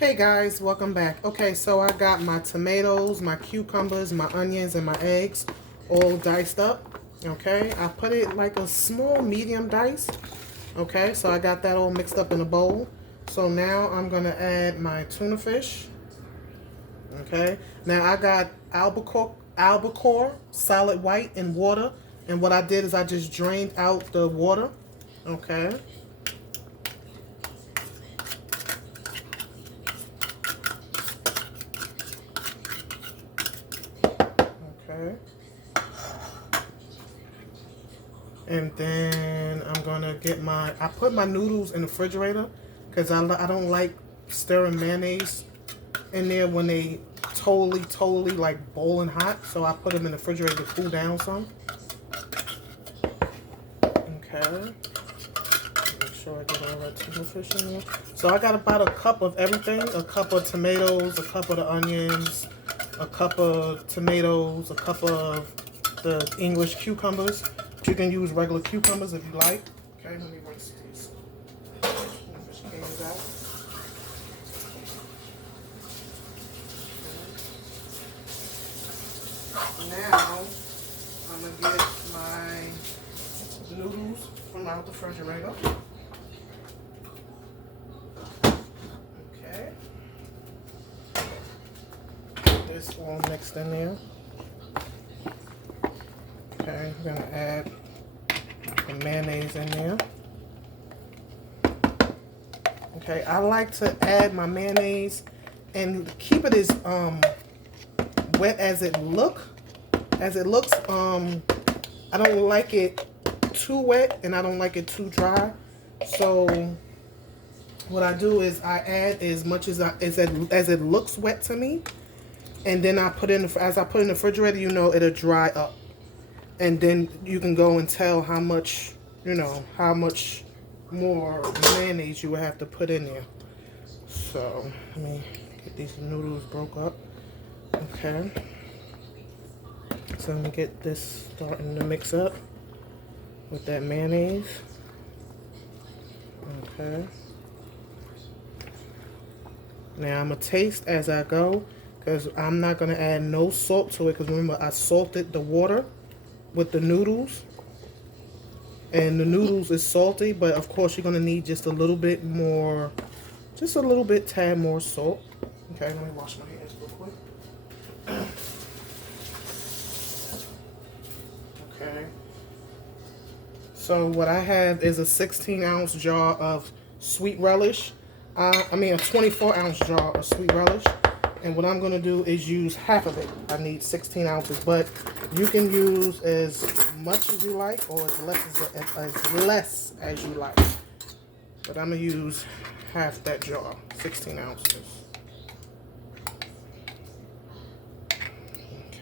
Hey guys, welcome back. Okay, so I got my tomatoes, my cucumbers, my onions, and my eggs all diced up. Okay, I put it like a small medium dice. Okay, so I got that all mixed up in a bowl. So now I'm gonna add my tuna fish. Okay, now I got albacore solid white in water, and what I did is I just drained out the water. Okay. Okay. And then I'm gonna get I put my noodles in the refrigerator because I don't like stirring mayonnaise in there when they totally like boiling hot. So I put them in the refrigerator to cool down some. Okay. Make sure I get all that tuna fish in there. So I got about a cup of everything. A cup of tomatoes, a cup of the onions, a cup of tomatoes, a cup of the English cucumbers. You can use regular cucumbers if you like. Okay, let me rinse these fish cans out. Now, I'm going to get my noodles from out the refrigerator. Okay. Get this all mixed in there. Okay, I'm going to add the mayonnaise in there. Okay, I like to add my mayonnaise and keep it as wet as it looks. I don't like it too wet and I don't like it too dry. So what I do is I add as much as it looks wet to me, and then as I put in the refrigerator, you know, it'll dry up. And then you can go and tell how much more mayonnaise you would have to put in there. So let me get these noodles broke up. Okay. So I'm gonna get this starting to mix up with that mayonnaise. Okay. Now I'm gonna taste as I go because I'm not gonna add no salt to it because remember I salted the water with the noodles, and the noodles is salty, but of course you're gonna need just a little bit more, just a little bit tad more salt. Okay, let me wash my hands real quick. Okay, so what I have is a 16-ounce jar of sweet relish. A 24-ounce jar of sweet relish. And what I'm going to do is use half of it. I need 16 ounces, but you can use as much as you like or as less as you like. But I'm going to use half that jar, 16 ounces.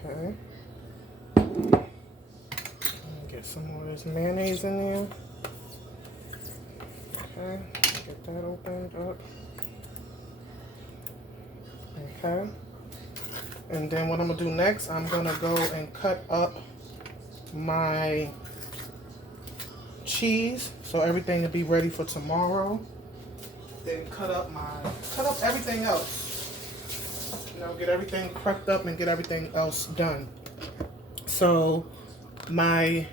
Okay. Get some more of this mayonnaise in there. Okay, get that opened up. Okay, and then what I'm gonna do next, I'm gonna go and cut up my cheese so everything will be ready for tomorrow. Then cut up everything else. You know, get everything prepped up and get everything else done. So my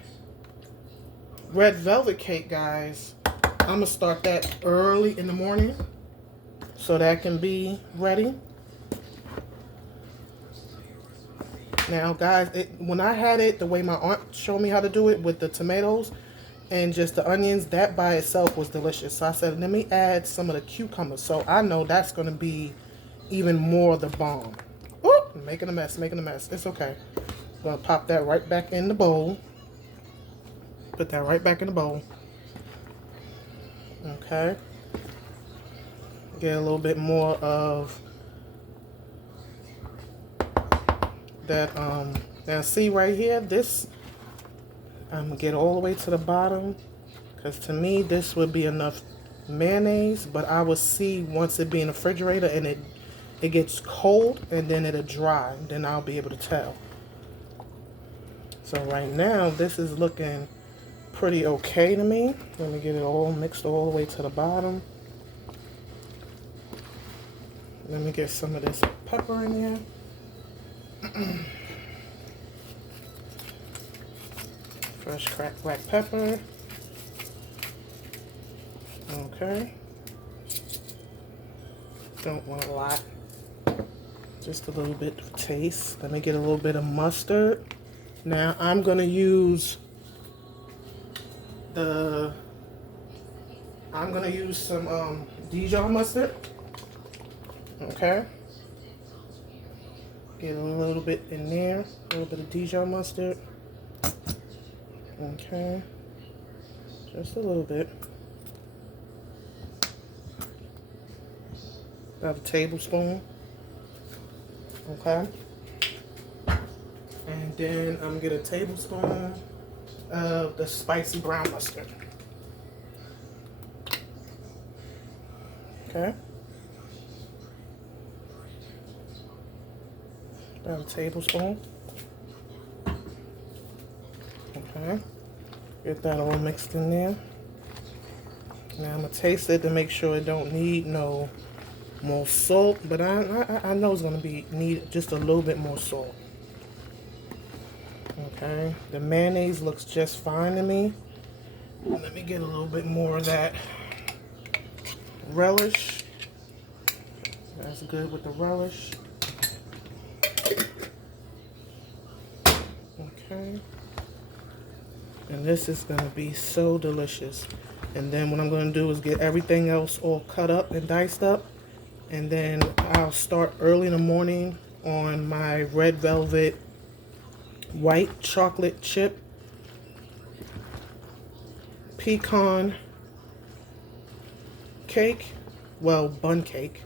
red velvet cake, guys, I'm gonna start that early in the morning so that can be ready. Now, guys, when I had it the way my aunt showed me how to do it with the tomatoes and just the onions, that by itself was delicious. So I said, let me add some of the cucumbers. So I know that's going to be even more the bomb. Oh, making a mess. It's okay. I'm going to pop that right back in the bowl. Put that right back in the bowl. Okay. Get a little bit more of that. Now see right here, this I'm gonna get all the way to the bottom because to me this would be enough mayonnaise, but I will see once it be in the refrigerator and it gets cold and then it'll dry, then I'll be able to tell. So right now this is looking pretty okay to me. Let me get it all mixed all the way to the bottom. Let me get some of this pepper in here. Fresh cracked black pepper. Okay. Don't want a lot. Just a little bit of taste. Let me get a little bit of mustard. Now I'm gonna use some Dijon mustard. Okay. Get a little bit in there. A little bit of Dijon mustard. Okay. Just a little bit. About a tablespoon. Okay. And then I'm gonna get a tablespoon of the spicy brown mustard. Okay. About a tablespoon. Okay. Get that all mixed in there. Now I'm gonna taste it to make sure it don't need no more salt, but I know it's gonna need just a little bit more salt. Okay, the mayonnaise looks just fine to me. Let me get a little bit more of that relish. That's good with the relish. Okay. And this is gonna be so delicious. And then what I'm gonna do is get everything else all cut up and diced up. And then I'll start early in the morning on my red velvet white chocolate chip pecan cake. Well, Bundt cake.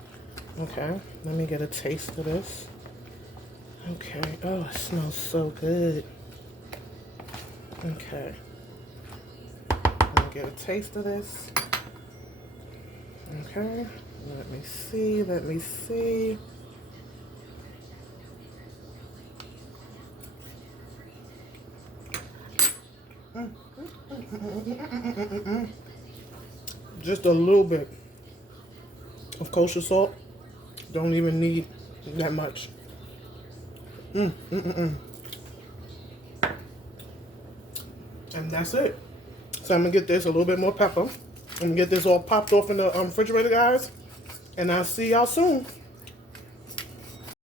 Okay, let me get a taste of this. Okay, oh, it smells so good. Okay, let me get a taste of this. Okay, let me see, let me see. Just a little bit of kosher salt. Don't even need that much. And that's it. So I'm gonna get this a little bit more pepper. I'm gonna get this all popped off in the refrigerator, guys. And I'll see y'all soon.